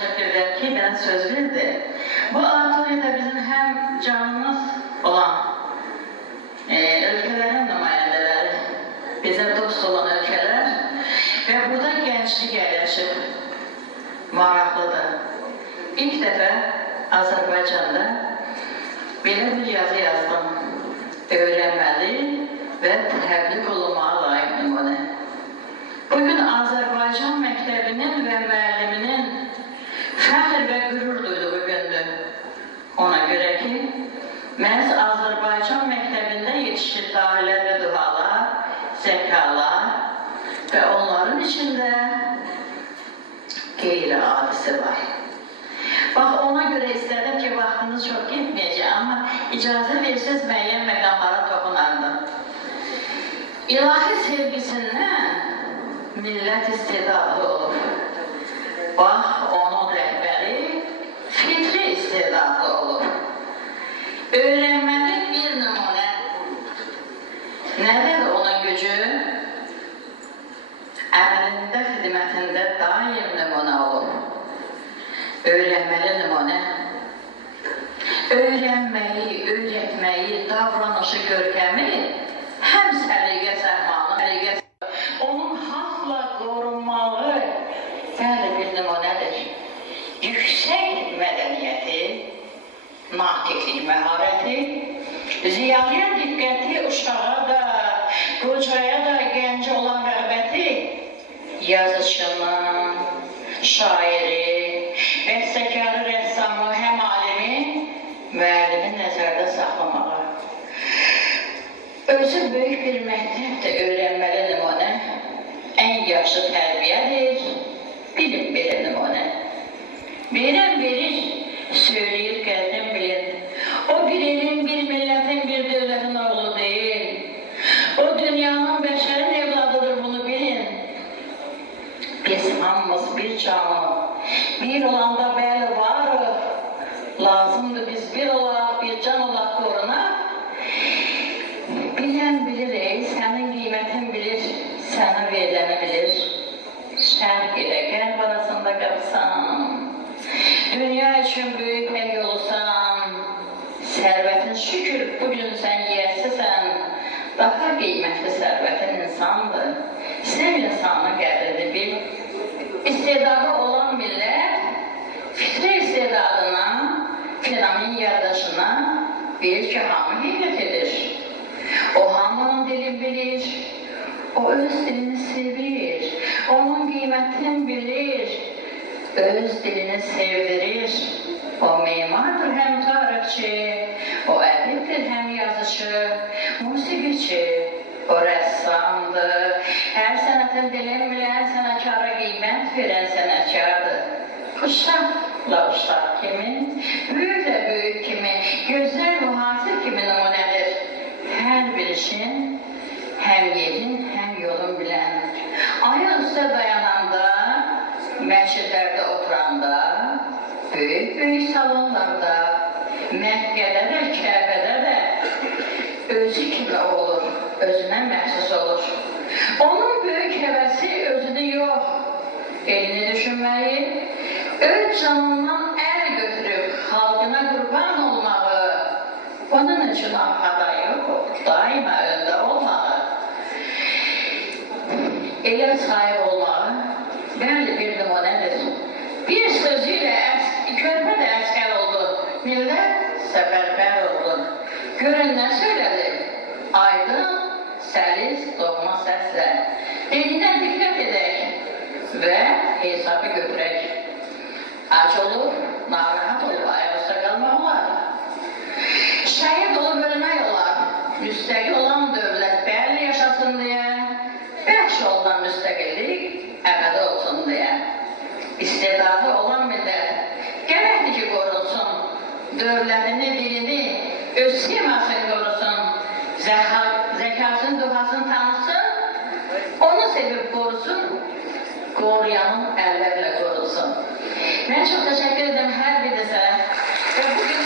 teşekkür ederim ki bana söz verdi. Bu atölyede bizim hem canımız olan ülkelerin nümayendeleri, bize dost olan ülkeler ve burada gençlik yerleşip maraqlıdır. İlk defa Azerbaycan'da böyle bir yazı yazdım. Öğrenmeli ve təbliğ olunmağa layık nümunə. Bugün Azərbaycan məktəbinin və müəlliminin fəxr və qürur duyduğu gündür. Ona görə ki, məhz Azərbaycan məktəbində yetişir dahilər və duhalar, zəkalar və onların içində qeyri-adisi var. Bax, ona görə istədim ki, vaxtınız çox getməyəcək, amma icazə versiniz müəyyən məqamlara toxunardım. İlahi sevgisindən millət istedadlı olur. Bax, onun rəhbəri fitri istedadlı olur. Öyrənməli bir nümunə. Nədir onun gücü? Əməlində, xidmətində daim nümunə olur. Öyrənməli nümunə. Öyrənməyi, öyrətməyi, davranışı, görkəmi həm səliqə səhmanı, onun haqla qorunmalı bəli bir nümunədir. Yüksək mədəniyyəti, natiqlik məharəti, ziyalıya diqqəti, uşağa da, qocaya da, gənc olan rəğbəti, yazıçının, şairi, bəstəkarı, rəssamı, həm alimi, müəllimi nəzərdə saxlamağa. Özü böyük bir məktəbdir, öyrənməli nümunə, ən yaxşı tərbiyədir, bilin belə nümunə. Verən verir, söyləyir, qədim bilin. O bir elin, bir millətin, bir dövlətin oğlu deyil. O dünyanın, bəşərin evladıdır, bunu bilin. Biz hamımız bir canlı, bir olanda bəli varıq, lazımdır biz bir olaq, bir can olaq qorunaq. Bilən bilir, sənin qiymətin bilir, sənə veriləni bilir. Şərq ilə qərb arasında qalsan, dünya üçün böyük həy olsan, sərvətin şükür, bugün sən yiyəsisən, daha qiymətli sərvətin insandır. Sev insanın qədrini bil. İstedadı olan millət, fitri istedadına, fenomen yaddaşına bilir ki, hamı qeyrət edir. O hamının dilini bilir, o öz dilini sevir, onun qiymətini bilir, öz dilini sevdirir. O mimardır, həm tarixçi, o ədibdir, həm yazıcı, musiqiçi, o rəssamdır. Hər sənətin dilini bilən sənətkara qiymət verən sənətkardır. Uşaqla uşaq kimi, böyüklə böyük kimi, gözəl mühasib kimi nümunədir. Hər bir işin, həm yerin, həm yolun bilən. Ayaq üstə dayananda, məşidlərdə oturanda, böyük salonlarda, Məkkədə də, Kəbədə də özü kimi olur, özünə məxsus olur. Onun böyük həvəsi özünü yox, elini düşünməyi, öz canından əl götürüb xalqına qurban olmağı, onun üçün arxada yox, daima öndə olmağı, elə sahib olmağı, bəli bir nümunədir. Bir sözüyle körpə də əskər oldu, millət səfərbər oldu. Görün nə söylədi? Aydın, səlis, doğma səslə. Dilinə diqqət edək və hesabı götürək. Ac olur, narahat olur, ayaqüstə qalmaq olar. Şəhid olub ölmək olar. Müstəqil olan dövlət bəli yaşasın deyə, bəxş olunan müstəqillik əbədi olsun deyə. İstedadı olan millət gərəkdir ki, qorulsun. Dövlətini, dilini, öz simasını qorusun. Zəkasını, duhasını tanısın. Onu sevib qorusun. Qoruyanın əllərlə qorulsun. Mən çox təşəkkür edirəm hər birinizə. Və bugün